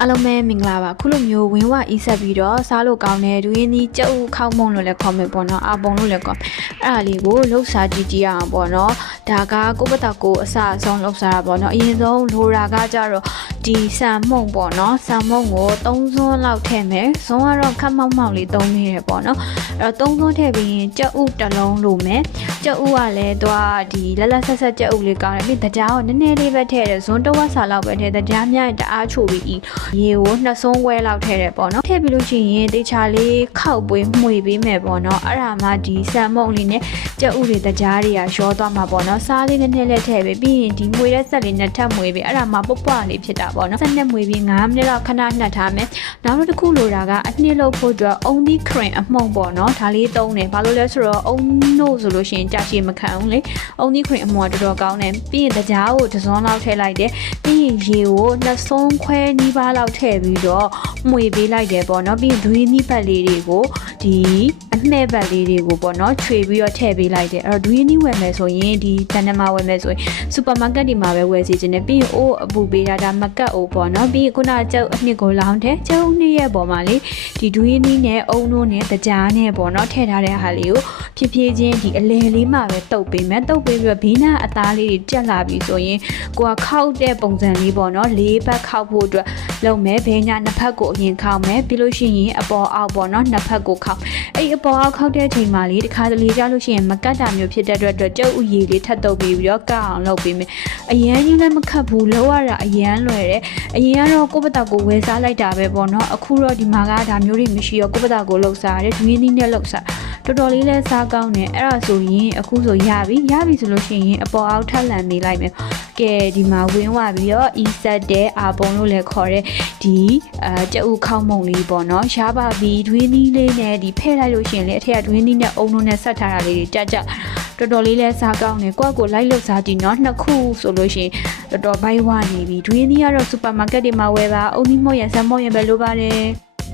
အားလုံးပဲမင်္ဂလာပါခုလိုမျိုးဝင်းဝအီးဆက်ပြီးတော့စားလို့ကောင်းတဲ့ဒူးရင်းသီးကြက်ဥခောက်မုံလို့လည်းခေါ်မယ်ပေါ့နော်အာပုံလို့လည်းခေါ်အဲ့ဒါလေးကိုလှုပ်ရှားကြည့်အောင်ပေါ့နော်ဒါကကိုယ့်ဘက်ကိုအစအဆုံးလှုပ်ရှားတာပေါ့နော်အရင်ဆုံးလိုရာကကြတော့ဒီဆန်မုံပေါ့နော်ဆန်မုံကို3စွန်းလောက်ထည့်မယ်ဇွန်းကတော့ခက်မောက်မောက်လေးသုံးနေတယ်ပေါ့နော်အဲ့တော့3စွန်းထည့်ပြီးရင်ကြက်ဥတစ်လုံးလိုမယ်ကြက်ဥကလည်းသွားဒီလက်လက်ဆက်ဆက်ကြက်ဥလေးကောင်းတယ်ပြီးတရားကိုနည်းနည်းလေးပဲထည့်တယ်ဇွန်းတစ်ဝက်စာလောက်ပဲထည့်တရားများရင်တအားချိုပြီးရေကို2စွန်းခွဲလောက်ထည့်တယ်ပေါ့နော်ထည့်ပြီးလို့ရှိရင်တေချာလေးခောက်ပွေးမှွေပေးမယ်ပေါ့နော်အဲ့ဒါမှဒီဆန်မုံလေးနဲ့ကြက်ဥတွေတရားတွေကရောသွားမှာပေါ့နော်စားလေးနည်းနည်းလေးထည့်ပြီးရင်ဒီမှွေတဲ့ဆက်လေးနဲ့ထပ်မှွေပြီးအဲ့ဒါမှပုတ်ပွားလေးဖြစ်တာပေါ့နော်ဆက်နဲ့မှွေပြီး9မိနစ်လောက်ခဏနှက်ထားမယ်နောက်တစ်ခုလိုတာကအနှစ်လို့ဖို့အတွက်အုံသီးခရင်အမှုန့်ပေါ့နော်ဒါလေးသုံးတယ်ဘာလို့လဲဆိုတော့အုံနို့ဆိုလို့ရှိရင်ကြာရှည်မခံဘူးလေအုံသီးခရင်အမှုန့်ကတော်တော်ကောင်းတယ်ပြီးရင်တရားကိုတစ်စွန်းလောက်ထည့်လိုက်တယ်ပြီးရင်ရေကို2စွန်းခွဲနီးပါးလောက်ထည့်ပြီးတော့မှွေပေးလိုက်တယ်ပေါ့နော်ပြီးရင်ဒွေးနီးပတ်လေးတွေကိုဒီအနှဲ့ပတ်လေးတွေကိုပေါ့နော်ခြွေပြီးတော့ထည့်ပေးလိုက်တယ်အဲ့တော့ဒွေးနီးဝယ်မယ်ဆိုရင်ဒီတန်တမဝယ်မယ်ဆိုရင်စူပါမားကတ်တွေမှာပဲဝယ်စီခြင်းနဲ့ပြီးရင်အိုးအပူပေးတာဒါမကတ်အိုးပေါ့နော်ပြီးရင်ခုနကကျုပ်အနှစ်ကိုလောင်းတယ်ကျုပ်နှစ်ရဲ့ပေါ်မှာလေဒီဒွေးနီးနဲ့အုံနိုးနဲ့တကြားနဲ့ပေါ့နော်ထည့်ထားတဲ့ဟာလေးကိုဖြည်းဖြည်းချင်းဒီအလဲလေးမှာပဲတုပ်ပေးမယ်တုပ်ပေးပြီးတော့ဘီးနာအသားလေးတွေတက်လာပြီဆိုရင်ကိုကခောက်တဲ့ပုံစံလေးပေါ့နော်၄ဘက်ခောက်ဖို့အတွက်လုပ်မယ်ဘဲညာနှစ်ဖက်ကိုအရင်ခောက်မယ်ပြီးလို့ရှိရင်အပေါ်အောက်ပေါ့နော်နှစ်ဖက်ကိုခောက်အဲ့အပေါ်အောက်ခောက်တဲ့အချိန်မှာလေတခါတလေကြလို့ရှိရင်မကတ်တာမျိုးဖြစ်တဲ့အတွက်ကြုပ်ဥရည်လေးထပ်တုပ်ပြီးတော့ကတ်အောင်လုပ်ပေးမယ်အရန်ကြီးလည်းမခတ်ဘူးလောက်ရတာအရန်လွယ်တယ်အရင်ကတော့ကိုယ့်ဘက်ကိုဝယ်စားလိုက်တာပဲပေါ့နော်အခုတော့ဒီမှာကဒါမျိုးတွေမရှိတော့ကိုယ့်ဘက်ကိုလှုပ်စားရတယ်ဒွေးနည်းနဲ့လှုပ်စားတော်တော်လေးလဲစားကောင်းတယ်အဲ့ဒါဆိုရင်အခုဆိုရပြီဆိုလို့ရှိရင်အပေါ်အောက်ထပ်လန်နေလိုက်မယ်ကဲဒီမှာဝင်းဝပြီးတော့အီဆက်တဲ့အာပုံလို့လည်းခေါ်တဲ့ဒီကြက်ဥခောက်မုံလေးပေါ့နော်ရှားပါပြီးဒွေးနီးလေးနဲ့ဒီဖဲ့လိုက်လို့ရှိရင်လေအထက်ကဒွေးနီးနဲ့အုံလုံးနဲ့ဆက်ထားတာလေးတွေကြတော်တော်လေးလဲစားကောင်းတယ်ကိုလိုက်လို့စားကြည့်နော်နှစ်ခုဆိုလို့ရှိရင်တော်တော်ဘိုက်ဝနေပြီဒွေးနီးကတော့စူပါမားကတ်တွေမှာဝယ်ပါအုံသီးမော့ရန်ဆန်မော့ရန်ပဲလိုပါတယ်